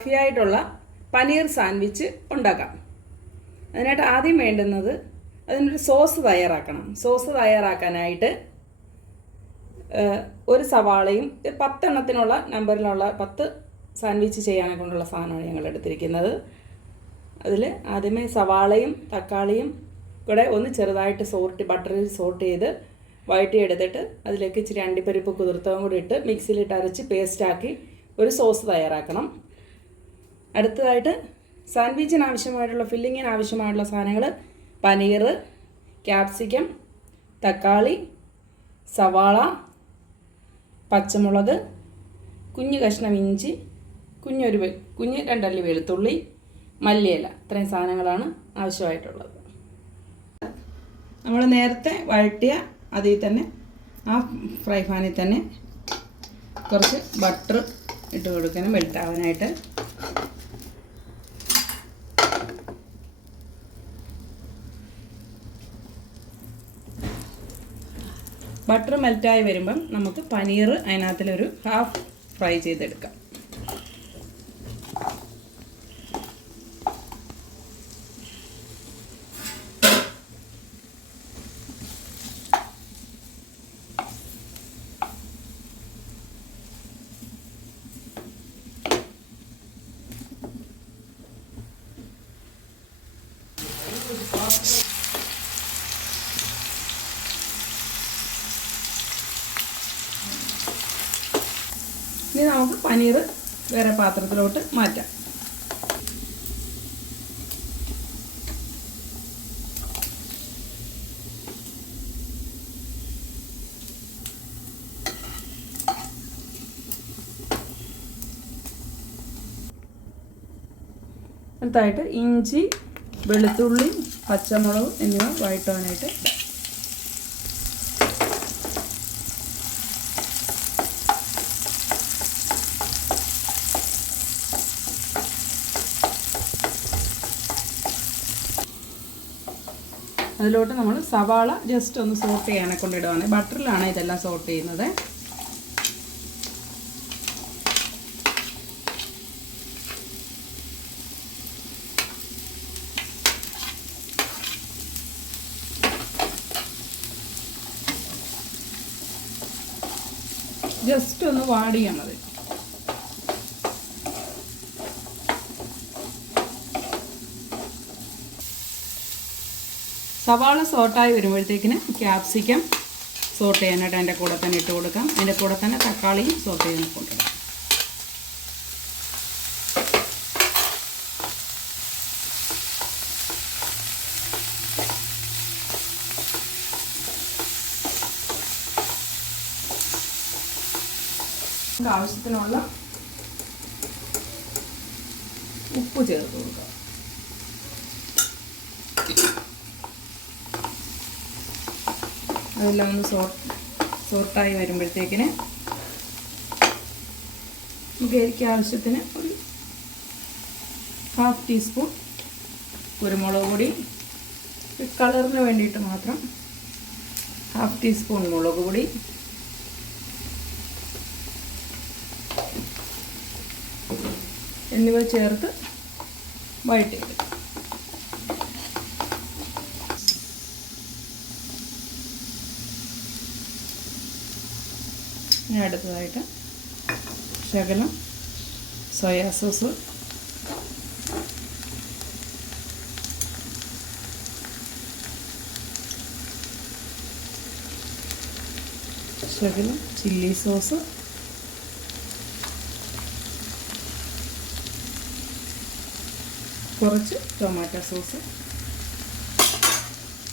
ഫ്ലഫിയായിട്ടുള്ള paneer sandwich ഉണ്ടാക്കാം. അതിനായിട്ട് ആദ്യം വേണ്ടുന്നത് അതിനൊരു സോസ് തയ്യാറാക്കണം. സോസ് തയ്യാറാക്കാനായിട്ട് ഒരു സവാളയും 10 എണ്ണത്തിനുള്ള നമ്പറിലുള്ള 10 സാൻഡ്വിച്ച് ചെയ്യാനെ കൊണ്ടുള്ള സാധനമാണ് ഞങ്ങൾ എടുത്തിരിക്കുന്നത്. അതിൽ ആദ്യമേ സവാളയും തക്കാളിയും കൂടെ ഒന്ന് ചെറുതായിട്ട് ബട്ടറിൽ സോട്ട് ചെയ്ത് വഴറ്റിയെടുത്തിട്ട് അതിലേക്ക് ഇച്ചിരി അണ്ടിപ്പരിപ്പ് കുതിർത്തതും കൂടി ഇട്ട് മിക്സിയിലിട്ട് അരച്ച് പേസ്റ്റാക്കി ഒരു സോസ് തയ്യാറാക്കണം. അടുത്തതായിട്ട് സാൻഡ്വിച്ചിന് ആവശ്യമായിട്ടുള്ള ഫില്ലിങ്ങിന് ആവശ്യമായിട്ടുള്ള സാധനങ്ങൾ പനീർ, ക്യാപ്സിക്കം, തക്കാളി, സവാള, പച്ചമുളക്, കുഞ്ഞു കഷ്ണം ഇഞ്ചി, കുഞ്ഞ് 2 അല്ലി വെളുത്തുള്ളി, മല്ലിയില, ഇത്രയും സാധനങ്ങളാണ് ആവശ്യമായിട്ടുള്ളത്. നമ്മൾ നേരത്തെ വഴറ്റിയ അതിൽ തന്നെ ആ ഫ്രൈ പാനിൽ തന്നെ കുറച്ച് ബട്ടർ ഇട്ട് കൊടുക്കണം മെൽറ്റാവാനായിട്ട്. ബട്ടർ മെൽറ്റായി വരുമ്പം നമുക്ക് പനീർ അതിനകത്തിലൊരു ഹാഫ് ഫ്രൈ ചെയ്തെടുക്കാം. ഇനി നമുക്ക് പനീർ വേറെ പാത്രത്തിലോട്ട് മാറ്റാം. അടുത്തായിട്ട് ഇഞ്ചി, വെളുത്തുള്ളി, പച്ചമുളക് എന്നിവ വഴറ്റാനായിട്ട് അതിലോട്ട് നമ്മൾ സവാള ജസ്റ്റ് ഒന്ന് സോട്ട് ചെയ്യാനെ കൊണ്ടിടുവാണ്. ബട്ടറിലാണ് ഇതെല്ലാം സോട്ട് ചെയ്യുന്നത്. ജസ്റ്റ് ഒന്ന് വാടിയാൽ മതി. സവാള സോട്ടായി വരുമ്പോഴത്തേക്കിന് ക്യാപ്സിക്കം സോട്ട് ചെയ്യാനായിട്ട് അതിൻ്റെ കൂടെ തന്നെ ഇട്ട് കൊടുക്കാം. അതിൻ്റെ കൂടെ തന്നെ തക്കാളിയും സോട്ട് ചെയ്യാൻ കൊണ്ടിടാം. ആവശ്യത്തിനുള്ള ഉപ്പ് ചേർത്ത് കൊടുക്കുക. അതെല്ലാം ഒന്ന് സോർട്ടായി വരുമ്പോഴത്തേക്കിന് നമുക്ക് എനിക്ക് ആവശ്യത്തിന് ഒരു ഹാഫ് ടീസ്പൂൺ കുരുമുളക് പൊടി, കളറിന് വേണ്ടിയിട്ട് മാത്രം ഹാഫ് ടീസ്പൂൺ മുളക് പൊടി, എന്നിവ ചേർത്ത് വഴറ്റിയെടുക്കും. ഇനി അടുത്തതായിട്ട് ശകലം സോയാ സോസ്, ശകലം ചില്ലി സോസ്, കുറച്ച് ടൊമാറ്റോ സോസ്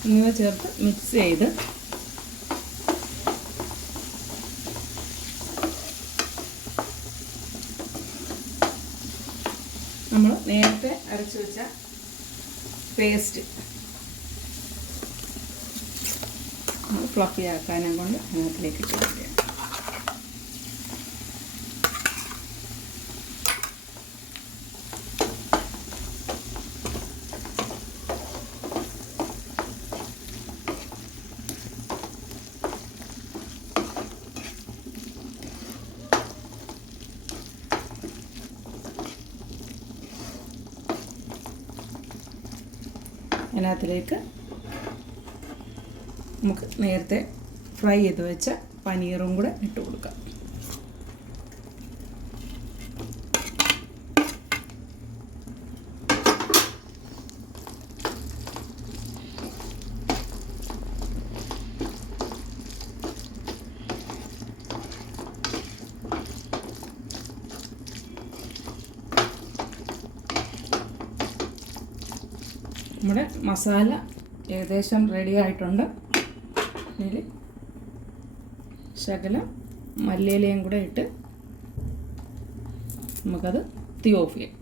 എന്നിവ ചേർത്ത് മിക്സ് ചെയ്ത് നമ്മൾ നേരത്തെ അരച്ച് വെച്ച പേസ്റ്റ് ഫ്ലഫി ആക്കാനെ കൊണ്ട് അതിനകത്തിലേക്ക് ഇട്ട് കൊടുക്കുക. അതിനകത്തിലേക്ക് നമുക്ക് നേരത്തെ ഫ്രൈ ചെയ്ത് വെച്ച പനീറും കൂടെ ഇട്ട് കൊടുക്കാം. നമ്മുടെ മസാല ഏകദേശം റെഡി ആയിട്ടുണ്ട്. ഇതിൽ ശകലം മല്ലിയിലയും കൂടെ ഇട്ട് നമുക്കത് തീ ഓഫ് ചെയ്യാം.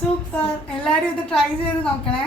സൂപ്പർ. എല്ലാവരും ഇത് ട്രൈ ചെയ്ത് നോക്കണേ.